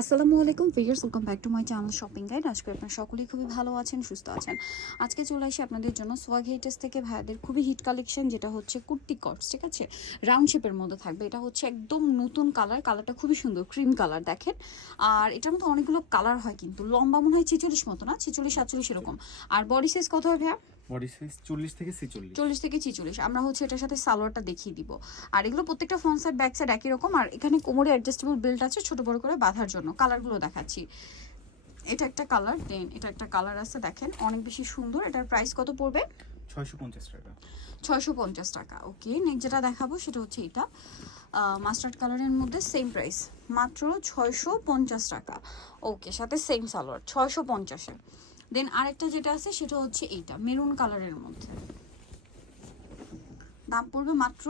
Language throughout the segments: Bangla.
আসসালামু আলাইকুম viewers welcome back to my channel shopping guide আজকে আপনার সকলেই খুবই ভালো আছেন, সুস্থ আছেন। আজকে চলে আসি আপনাদের জন্য সোয়াগ হেটেস থেকে। ভাইয়াদের খুবই হিট কালেকশন যেটা হচ্ছে কুর্তি কটস ঠিক আছে? রাউন্ড শেপের মধ্যে থাকবে। এটা হচ্ছে একদম নতুন কালার কালারটা খুবই সুন্দর ক্রিম কালার দেখেন। আর এটার মধ্যে অনেকগুলো কালার হয় কিন্তু, লম্বা মনে হয় ছেচল্লিশ মতো না? ছেচল্লিশ, সাতচল্লিশ এরকম। আর বডি সাইজ কত হয় ভাইয়া? বডি সাইজ চল্লিশ থেকে ছেচল্লিশ। চল্লিশ থেকে ছিচল্লিশ। আমরা হচ্ছে এটার সাথে সালোয়ারটা দেখিয়ে দিব। আর এগুলো প্রত্যেকটা ফ্রন্ট সাইড ব্যাক সাইড একই রকম। আর এখানে কোমরে অ্যাডজাস্টেবল বেল্ট আছে ছোট বড় করে বাঁধার জন্য। কালারগুলো দেখাচ্ছি। এটা একটা কালার দেন এটা একটা কালার আছে দেখেন। অনেক বেশি সুন্দর। এটার প্রাইস কত পড়বে? ছয়শো পঞ্চাশ টাকা। ছয়শো পঞ্চাশ টাকা। ওকে নেক্সট যেটা দেখাবো সেটা হচ্ছে এটা। মাস্টার্ড কালারের মধ্যে সেম প্রাইস মাত্র ছয়শো পঞ্চাশ টাকা। ওকে সাথে সেম সালোয়ার ছয়শো পঞ্চাশে দেন আরেকটা যেটা আছে সেটা হচ্ছে এইটা মেরুন কালারের মধ্যে। দাম পড়বে মাত্র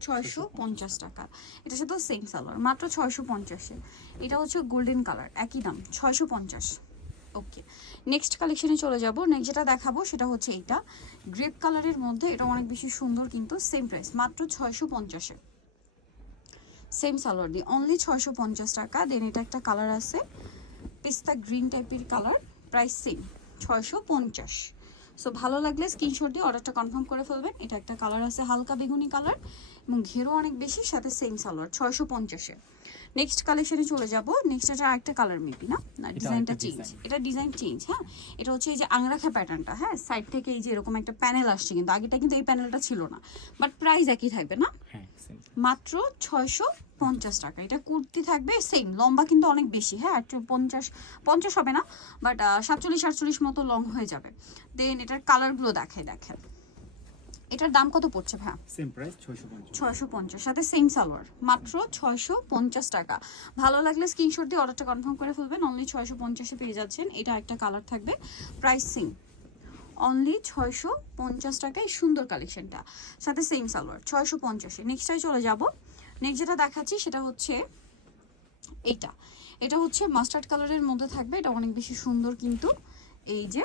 ছয়শো পঞ্চাশ টাকা। এটার সাথে সেম সালোয়ার মাত্র ছয়শো পঞ্চাশে। এটা হচ্ছে গোল্ডেন কালার একই দাম, ছয়শো পঞ্চাশ। ওকে নেক্সট কালেকশনে চলে যাব। নেক্সট যেটা দেখাবো সেটা হচ্ছে এইটা। গ্রেপ কালারের মধ্যে এটা অনেক বেশি সুন্দর কিন্তু সেম প্রাইস মাত্র ছয়শো পঞ্চাশে। সেম সালোয়ার দিয়ে অনলি ছয়শো পঞ্চাশ টাকা। দেন এটা একটা কালার আছে, পিস্তা গ্রিন টাইপের কালার প্রাইস ছয়শো পঞ্চাশ। সো ভালো লাগলে স্ক্রিনশট দিয়ে অর্ডারটা কনফার্ম করে ফেলবেন। এটা একটা কালার আছে, হালকা বেগুনি কালার এবং ঘেরও অনেক বেশি সাথে সেম সালোয়ার ছয়শো পঞ্চাশে। নেক্সট কালেকশনে চলে যাব। নেক্সট এটা আরেকটা কালার মেবি না? না ডিজাইনটা চেঞ্জ এটা ডিজাইন চেঞ্জ হ্যাঁ? এটা হচ্ছে এই যে আংরাখা প্যাটার্নটা হ্যাঁ? সাইড থেকে এই যে এরকম একটা প্যানেল আসছে কিন্তু আগেটা কিন্তু এই প্যানেলটা ছিল না। বাট প্রাইস একই থাকবে না? হ্যাঁ মাত্র ছয়শো পঞ্চাশ টাকা। এটা কুর্তি থাকবে সেম লম্বা কিন্তু অনেক বেশি হ্যাঁ? একটু পঞ্চাশ পঞ্চাশ হবে না বাট সাতচল্লিশ আটচল্লিশ মতো লং হয়ে যাবে। দেন এটার কালারগুলো দেখাই দেখেন। এটার দাম কত পড়ছে ভাই সেম প্রাইস ছয়শো পঞ্চাশ। ছয়শো পঞ্চাশ সাথে সেম সালোয়ার মাত্র ছয়শো পঞ্চাশ টাকা। ভালো লাগলে স্ক্রিনশট দিয়ে অর্ডারটা কনফার্ম করে ফেলবেন। অনলি ছয়শো পঞ্চাশে পেয়ে যাচ্ছেন। এটা একটা কালার থাকবে প্রাইস সেম অনলি ছয়শো পঞ্চাশ টাকায় সুন্দর কালেকশনটা সাথে সেম সালোয়ার ছয়শো পঞ্চাশে। নেক্সটটাই চলে যাব। নেক্সট যেটা দেখাচ্ছি সেটা হচ্ছে এইটা। এটা হচ্ছে মাস্টার্ড কালারের মধ্যে থাকবে। এটা অনেক বেশি সুন্দর কিন্তু। এই যে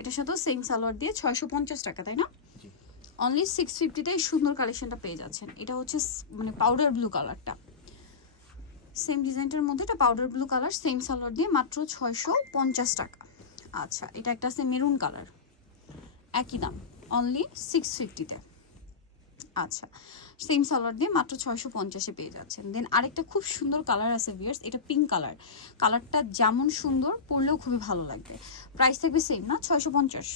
এটার সাথেও সেম সালোয়ার দিয়ে ছয়শো পঞ্চাশ টাকা তাই না? অনলি সিক্স ফিফটিতে সুন্দর কালেকশনটা পেয়ে যাচ্ছেন। এটা হচ্ছে মানে পাউডার ব্লু কালারটা সেম ডিজাইনটার মধ্যে এটা powder blue colour same salwar দিয়ে মাত্র ছয়শো পঞ্চাশ টাকা। আচ্ছা এটা একটা আছে মেরুন কালার একই দাম অনলি সিক্স ফিফটিতে আচ্ছা সেম সালোয়ার দিয়ে মাত্র ছয়শো পঞ্চাশে পেয়ে যাচ্ছেন। দেন আরেকটা খুব সুন্দর কালার আছে ভিয়ার্স এটা পিঙ্ক কালার কালারটা যেমন সুন্দর, পরলেও খুবই ভালো লাগবে। প্রাইস থাকবে সেম না? ছয়শো পঞ্চাশ।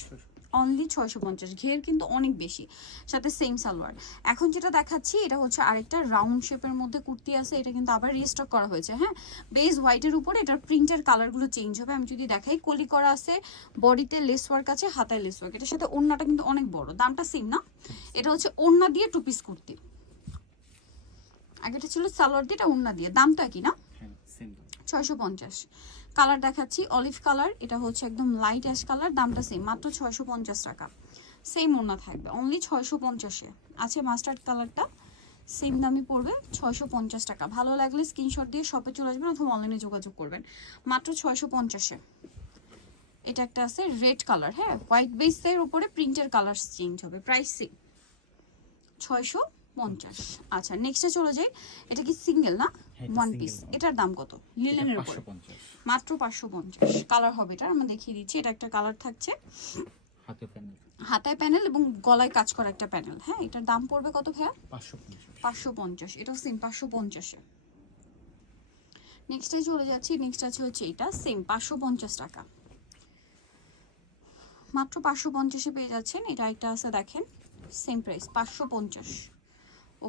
অনলি ছয়শো পঞ্চাশ, ঘের কিন্তু অনেক বেশি, সাথে সেম সালোয়ার। এখন যেটা দেখাচ্ছি, এটা হচ্ছে আরেকটা রাউন্ড শেপের মধ্যে কুর্তি আছে, এটা কিন্তু আবার রিস্টক করা হয়েছে হ্যাঁ? বেস হোয়াইটের উপর এটার প্রিন্টের কালারগুলো চেঞ্জ হবে, আমি যদি দেখাই, কলি করা আছে বডিতে লেস ওয়ার্ক আছে, হাতায় লেস ওয়ার্ক এটার সাথে ওড়নাটা কিন্তু অনেক বড়, দামটা সেম না? এটা হচ্ছে ওড়না দিয়ে টু পিস কুর্তি। আগেটা ছিল সালোয়ার দিয়ে, এটা ওড়না দিয়ে, দামটা কি না? ছয়শো পঞ্চাশ। কালার দেখাচ্ছি অলিভ কালার এটা হচ্ছে একদম লাইট অ্যাশ কালার দামটা সেম মাত্র ছয়শো পঞ্চাশ টাকা। সেম ওনা থাকবে অনলি ছয়শো পঞ্চাশে। আছে মাস্টার্ড কালারটা সেম দামই পড়বে, ছয়শো পঞ্চাশ টাকা। ভালো লাগলে স্ক্রিনশট দিয়ে শপে চলে আসবেন অথবা অনলাইনে যোগাযোগ করবেন। মাত্র ছয়শো পঞ্চাশে। এটা একটা আছে রেড কালার হ্যাঁ? হোয়াইট বেসের উপরে প্রিন্টের কালার চেঞ্জ হবে প্রাইস সেম ছয়শো পঞ্চাশ। আচ্ছা নেক্সটে চলে যাই। এটা কি সিঙ্গেল না? ওয়ান পিস এটার দাম কত? লিলেনের উপরে। মাত্র পাঁচশো পঞ্চাশ। কালার হবে এটা আমরা দেখিয়ে দিচ্ছি। এটা একটা কালার থাকছে। হাতায় প্যানেল এবং গলায় কাজ করা একটা প্যানেল হ্যাঁ এটার দাম পড়বে কত ভাইয়া? পাঁচশো পঞ্চাশ। এটাও সেম পাঁচশো পঞ্চাশে। নেক্সটে চলে যাচ্ছি। নেক্সট আছে হচ্ছে এটা সেম পাঁচশো পঞ্চাশ টাকা। মাত্র পাঁচশো পঞ্চাশে পেয়ে যাচ্ছেন। এটা একটা আছে দেখেন। সেম প্রাইস পাঁচশো পঞ্চাশ।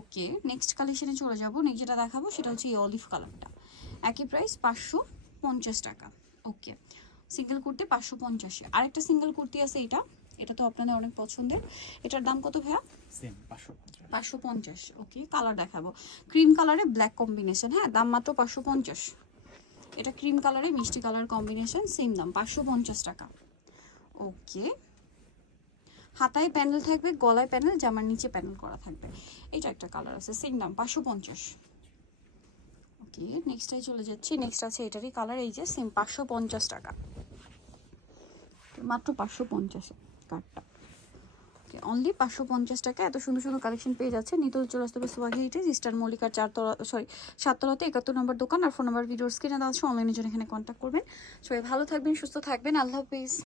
ওকে নেক্সট কালেকশনে চলে যাব। নেক্সট যেটা দেখাবো সেটা হচ্ছে এই অলিভ কালারটা একই প্রাইস পাঁচশো পঞ্চাশ টাকা। ওকে সিঙ্গেল কুর্তি পাঁচশো পঞ্চাশে। আরেকটা সিঙ্গেল কুর্তি আছে এটা। এটা তো আপনাদের অনেক পছন্দের। এটার দাম কত ভাইয়া? পাঁচশো পঞ্চাশ। ওকে কালার দেখাবো। ক্রিম কালারে ব্ল্যাক কম্বিনেশন হ্যাঁ দাম মাত্র পাঁচশো পঞ্চাশ। এটা ক্রিম কালারে মিষ্টি কালার কম্বিনেশন সেম দাম পাঁচশো পঞ্চাশ টাকা। ওকে হাতায় প্যানেল থাকবে, গলায় প্যানেল, জামার নিচে প্যানেল করা থাকবে। এটা একটা কালার আছে সেম দাম, পাঁচশো পঞ্চাশ। ওকে নেক্সটটাই চলে যাচ্ছি নেক্সট আছে এটারই কালার এই যে সেম পাঁচশো পঞ্চাশ টাকা। মাত্র পাঁচশো পঞ্চাশ কার্ডটা ওকে অনলি পাঁচশো পঞ্চাশ টাকা, এত সুন্দর সুন্দর কালেকশন পেয়ে যাচ্ছে নিতল আসতে সোয়াগি হিটেজ ইস্টার মল্লিকার চারতলা সরি সাততলাতে একাত্তর নম্বর দোকান। আর ফোন নাম্বার ভিডিওর স্ক্রিনে দেওয়া আছে অনলাইনের জন্য এখানে কন্ট্যাক্ট করবেন। সবাই ভালো থাকবেন, সুস্থ থাকবেন, আল্লাহ হাফিজ।